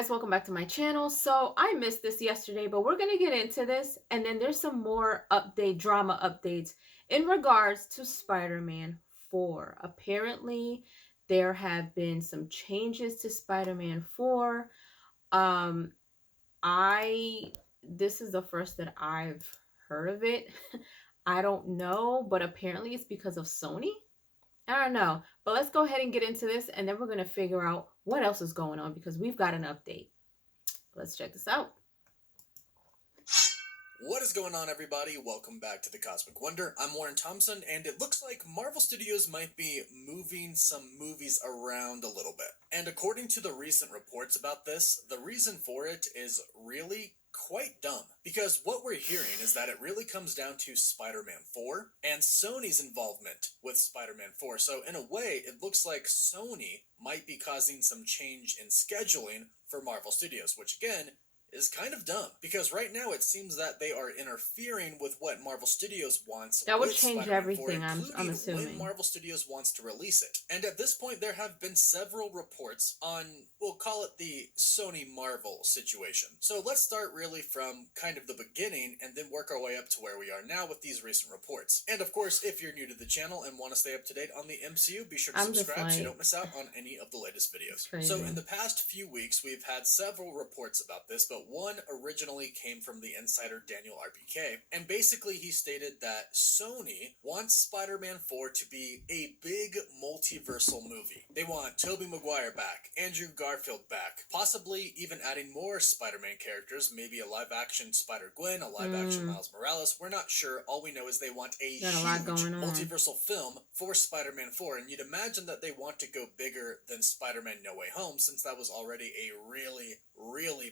guys, welcome back to my channel. So I missed this yesterday, but we're going to get into this, and then there's some more drama updates in regards to Spider-Man 4. Apparently there have been some changes to Spider-Man 4. um this is the first that I've heard of it. I don't know, but apparently it's because of Sony. I don't know, but let's go ahead and get into this, and then we're going to figure out what else is going on because we've got an update. Let's check this out. What is going on, everybody? Welcome back to the Cosmic Wonder. I'm Warren Thompson, and it looks like Marvel Studios might be moving some movies around a little bit. And according to the recent reports about this, the reason for it is really quite dumb. Because what we're hearing is that it really comes down to Spider-Man 4 and Sony's involvement with Spider-Man 4. So in a way, it looks like Sony might be causing some change in scheduling for Marvel Studios, which again, is kind of dumb, because right now it seems that they are interfering with what Marvel Studios wants. That would change everything, I'm assuming. When Marvel Studios wants to release it. And at this point, there have been several reports on, we'll call it the Sony Marvel situation. So let's start really from kind of the beginning and then work our way up to where we are now with these recent reports. And of course, if you're new to the channel and want to stay up to date on the MCU, be sure to subscribe so you don't miss out on any of the latest videos. So in the past few weeks, we've had several reports about this, but one originally came from the insider Daniel RPK, and basically he stated that Sony wants Spider-Man 4 to be a big multiversal movie. They want Tobey Maguire back, Andrew Garfield back, possibly even adding more Spider-Man characters, maybe a live-action Spider-Gwen, a live-action Miles Morales. We're not sure. All we know is they want a huge multiversal film for Spider-Man 4, and you'd imagine that they want to go bigger than Spider-Man No Way Home, since that was already a really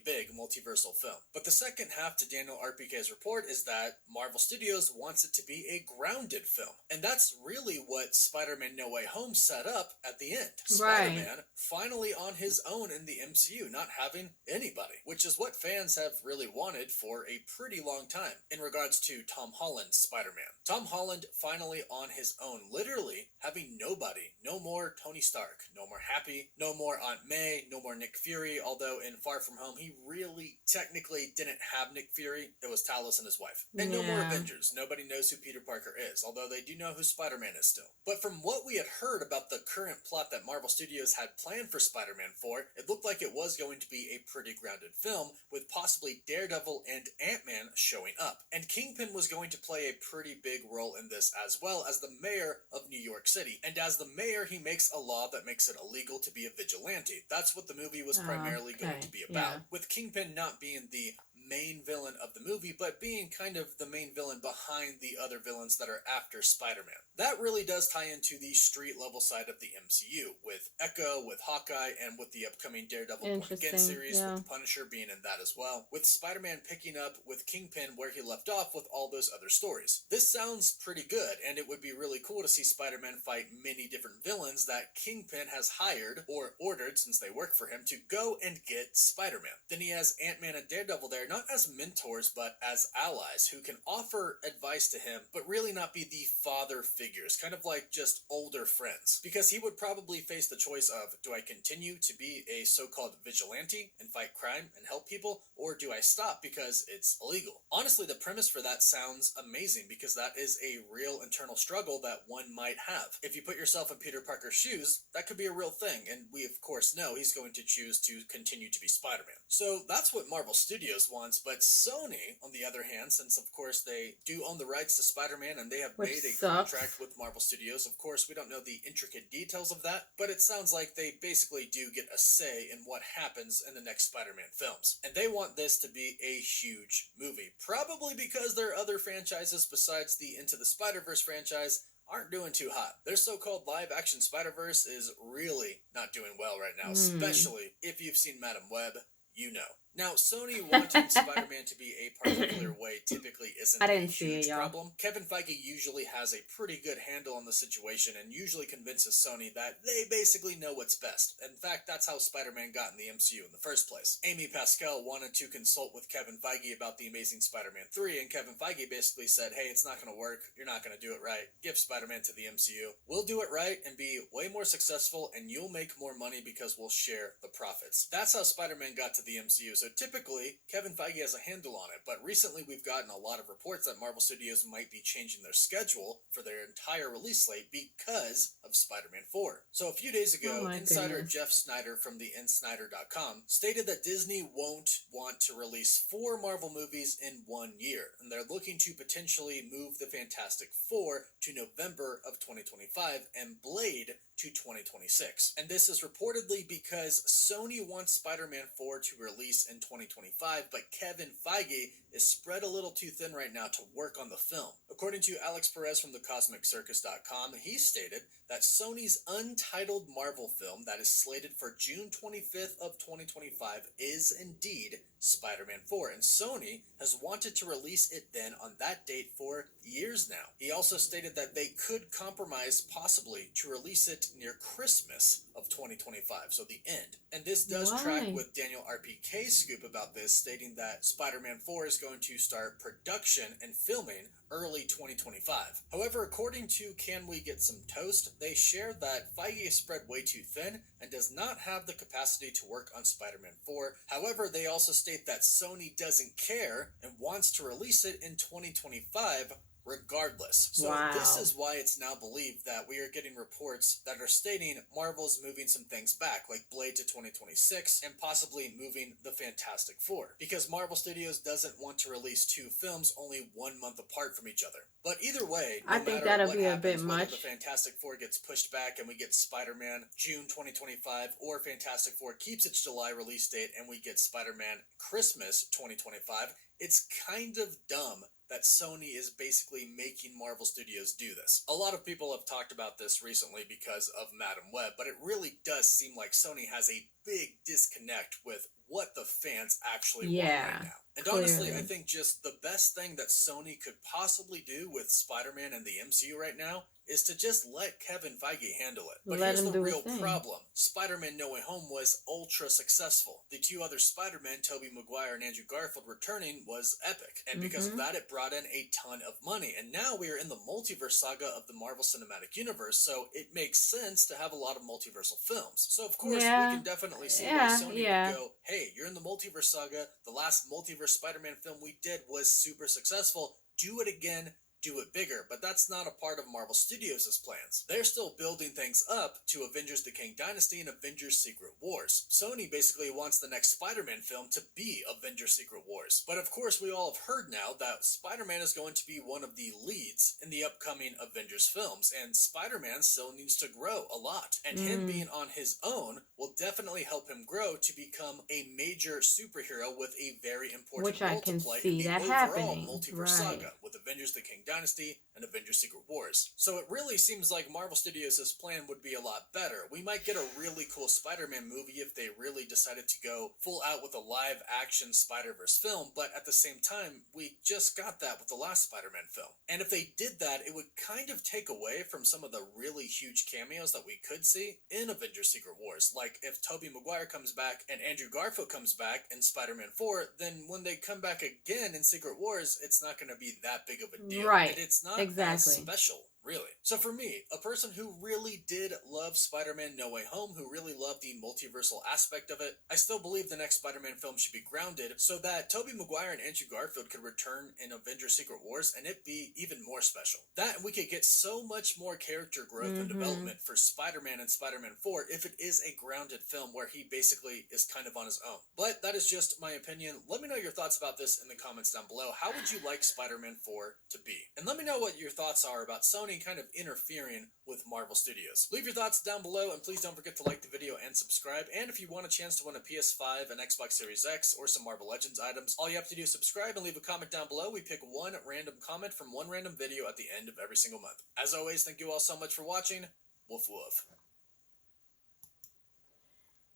big multiversal film. But the second half to Daniel RPK's report is that Marvel Studios wants it to be a grounded film. And that's really what Spider-Man No Way Home set up at the end. Spider-Man finally on his own in the MCU, not having anybody, which is what fans have really wanted for a pretty long time in regards to Tom Holland's Spider-Man. Tom Holland finally on his own, literally having nobody. No more Tony Stark, no more Happy, no more Aunt May, no more Nick Fury, although in Far From Home he really technically didn't have Nick Fury. It was Talos and his wife. And no more Avengers. Nobody knows who Peter Parker is, although they do know who Spider-Man is still. But from what we had heard about the current plot that Marvel Studios had planned for Spider-Man 4, it looked like it was going to be a pretty grounded film, with possibly Daredevil and Ant-Man showing up. And Kingpin was going to play a pretty big role in this, as well as the mayor of New York City. And as the mayor, he makes a law that makes it illegal to be a vigilante. That's what the movie was primarily going to be about. With Kingpin not being the main villain of the movie, but being kind of the main villain behind the other villains that are after Spider-Man. That really does tie into the street level side of the MCU, with Echo, with Hawkeye, and with the upcoming Daredevil Born Again series, with the Punisher being in that as well, with Spider-Man picking up with Kingpin where he left off with all those other stories. This sounds pretty good, and it would be really cool to see Spider-Man fight many different villains that Kingpin has hired, or ordered since they work for him, to go and get Spider-Man. Then he has Ant-Man and Daredevil there, not as mentors, but as allies who can offer advice to him, but really not be the father figures, kind of like just older friends. Because he would probably face the choice of, do I continue to be a so-called vigilante and fight crime and help people, or do I stop because it's illegal? Honestly, the premise for that sounds amazing, because that is a real internal struggle that one might have. If you put yourself in Peter Parker's shoes, that could be a real thing, and we of course know he's going to choose to continue to be Spider-Man. So that's what Marvel Studios wants. But Sony, on the other hand, since of course they do own the rights to Spider-Man and they have made a contract with Marvel Studios, of course we don't know the intricate details of that, but it sounds like they basically do get a say in what happens in the next Spider-Man films. And they want this to be a huge movie, probably because their other franchises besides the Into the Spider-Verse franchise aren't doing too hot. Their so-called live-action Spider-Verse is really not doing well right now, especially if you've seen Madam Web. You know. Now, Sony wanting Spider-Man to be a particular way typically isn't I a didn't see it, huge y'all. problem. Kevin Feige usually has a pretty good handle on the situation and usually convinces Sony that they basically know what's best. In fact, that's how Spider-Man got in the MCU in the first place. Amy Pascal wanted to consult with Kevin Feige about The Amazing Spider-Man 3, and Kevin Feige basically said, hey, it's not going to work. You're not going to do it right. Give Spider-Man to the MCU. We'll do it right and be way more successful, and you'll make more money because we'll share the profits. That's how Spider-Man got to the MCU. So typically, Kevin Feige has a handle on it, but recently we've gotten a lot of reports that Marvel Studios might be changing their schedule for their entire release slate because of Spider-Man 4. So a few days ago, insider Jeff Snyder from the InSnyder.com stated that Disney won't want to release 4 Marvel movies in 1 year, and they're looking to potentially move the Fantastic Four to November of 2025 and Blade to 2026. And this is reportedly because Sony wants Spider-Man 4 to release in 2025, but Kevin Feige is spread a little too thin right now to work on the film. According to Alex Perez from thecosmiccircus.com, he stated that Sony's untitled Marvel film that is slated for June 25th of 2025 is indeed Spider-Man 4, and Sony has wanted to release it then on that date for years now. He also stated that they could compromise possibly to release it near Christmas of 2025, so the end. And this does track with Daniel RPK's scoop about this, stating that Spider-Man 4 is going to start production and filming early 2025. However, according to Can We Get Some Toast, they shared that Feige is spread way too thin and does not have the capacity to work on Spider-Man 4. However, they also state that Sony doesn't care and wants to release it in 2025 regardless. So this is why it's now believed that we are getting reports that are stating Marvel's moving some things back, like Blade to 2026 and possibly moving the Fantastic Four, because Marvel Studios doesn't want to release 2 films only 1 month apart from each other. But either way, no I think matter that'll what be happens, a bit whether much. the Fantastic Four gets pushed back and we get Spider-Man June 2025, or Fantastic Four keeps its July release date and we get Spider-Man Christmas 2025, it's kind of dumb that Sony is basically making Marvel Studios do this. A lot of people have talked about this recently because of Madam Web, but it really does seem like Sony has a big disconnect with what the fans actually want right now. And honestly, I think just the best thing that Sony could possibly do with Spider-Man and the MCU right now is to just let Kevin Feige handle it. But here's the real problem. Spider-Man No Way Home was ultra successful. The 2 other Spider-Men, Tobey Maguire and Andrew Garfield, returning was epic. And because of that, it brought in a ton of money. And now we are in the multiverse saga of the Marvel Cinematic Universe, so it makes sense to have a lot of multiversal films. So of course, we can definitely see why Sony would go, hey, you're in the multiverse saga. The last multiverse Spider-Man film we did was super successful. Do it again. Do it bigger, but that's not a part of Marvel Studios' plans. They're still building things up to Avengers The Kang Dynasty and Avengers Secret Wars. Sony basically wants the next Spider-Man film to be Avengers Secret Wars. But of course, we all have heard now that Spider-Man is going to be one of the leads in the upcoming Avengers films, and Spider-Man still needs to grow a lot. And him being on his own will definitely help him grow to become a major superhero with a very important role to play in the overall multiverse saga with Avengers The Kang Dynasty and Avengers Secret Wars. So it really seems like Marvel Studios' plan would be a lot better. We might get a really cool Spider-Man movie if they really decided to go full out with a live action Spider-Verse film, but at the same time, we just got that with the last Spider-Man film. And if they did that, it would kind of take away from some of the really huge cameos that we could see in Avengers Secret Wars. Like if Tobey Maguire comes back and Andrew Garfield comes back in Spider-Man 4, then when they come back again in Secret Wars, it's not going to be that big of a deal. And it's not as special, really. So for me, a person who really did love Spider-Man No Way Home, who really loved the multiversal aspect of it, I still believe the next Spider-Man film should be grounded so that Tobey Maguire and Andrew Garfield could return in Avengers Secret Wars and it be even more special. That and we could get so much more character growth and development for Spider-Man and Spider-Man 4 if it is a grounded film where he basically is kind of on his own. But that is just my opinion. Let me know your thoughts about this in the comments down below. How would you like Spider-Man 4 to be? And let me know what your thoughts are about Sony kind of interfering with Marvel Studios. Leave your thoughts down below, and please don't forget to like the video and subscribe. And if you want a chance to win a PS5, an Xbox Series X, or some Marvel Legends items, all you have to do is subscribe and leave a comment down below. We pick one random comment from one random video at the end of every single month. As always, thank you all so much for watching. Woof woof.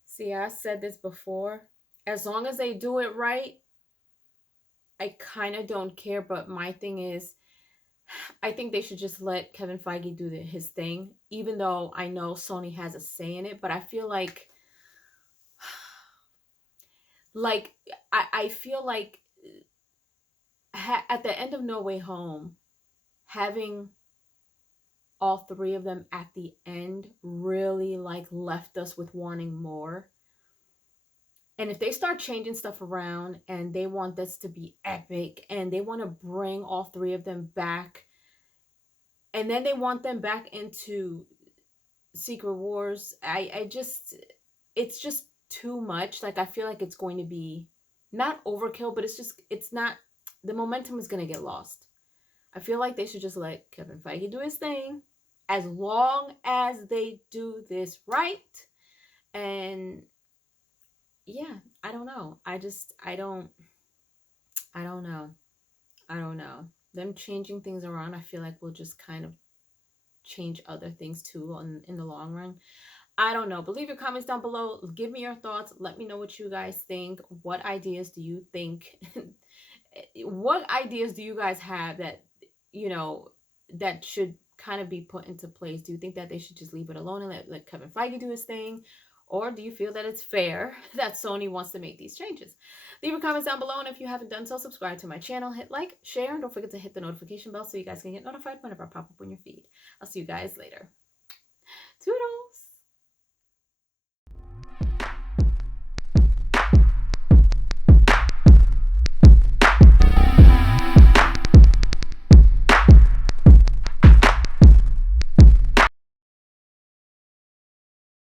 See, I said this before. As long as they do it right, I kind of don't care. But my thing is, I think they should just let Kevin Feige do his thing, even though I know Sony has a say in it. But I feel like I feel like at the end of No Way Home, having all three of them at the end really like left us with wanting more. And if they start changing stuff around and they want this to be epic and they want to bring all three of them back and then they want them back into Secret Wars, I just, it's just too much. Like I feel like it's going to be not overkill, but it's not, the momentum is going to get lost. I feel like they should just let Kevin Feige do his thing as long as they do this right. And yeah, I don't know. I don't know. I don't know. Them changing things around, I feel like will just kind of change other things too in the long run. I don't know. But leave your comments down below. Give me your thoughts. Let me know what you guys think. What ideas do you think? What ideas do you guys have that, you know, that should kind of be put into place? Do you think that they should just leave it alone and let Kevin Feige do his thing? Or do you feel that it's fair that Sony wants to make these changes? Leave your comments down below. And if you haven't done so, subscribe to my channel, hit like, share, and don't forget to hit the notification bell so you guys can get notified whenever I pop up on your feed. I'll see you guys later. Toodles!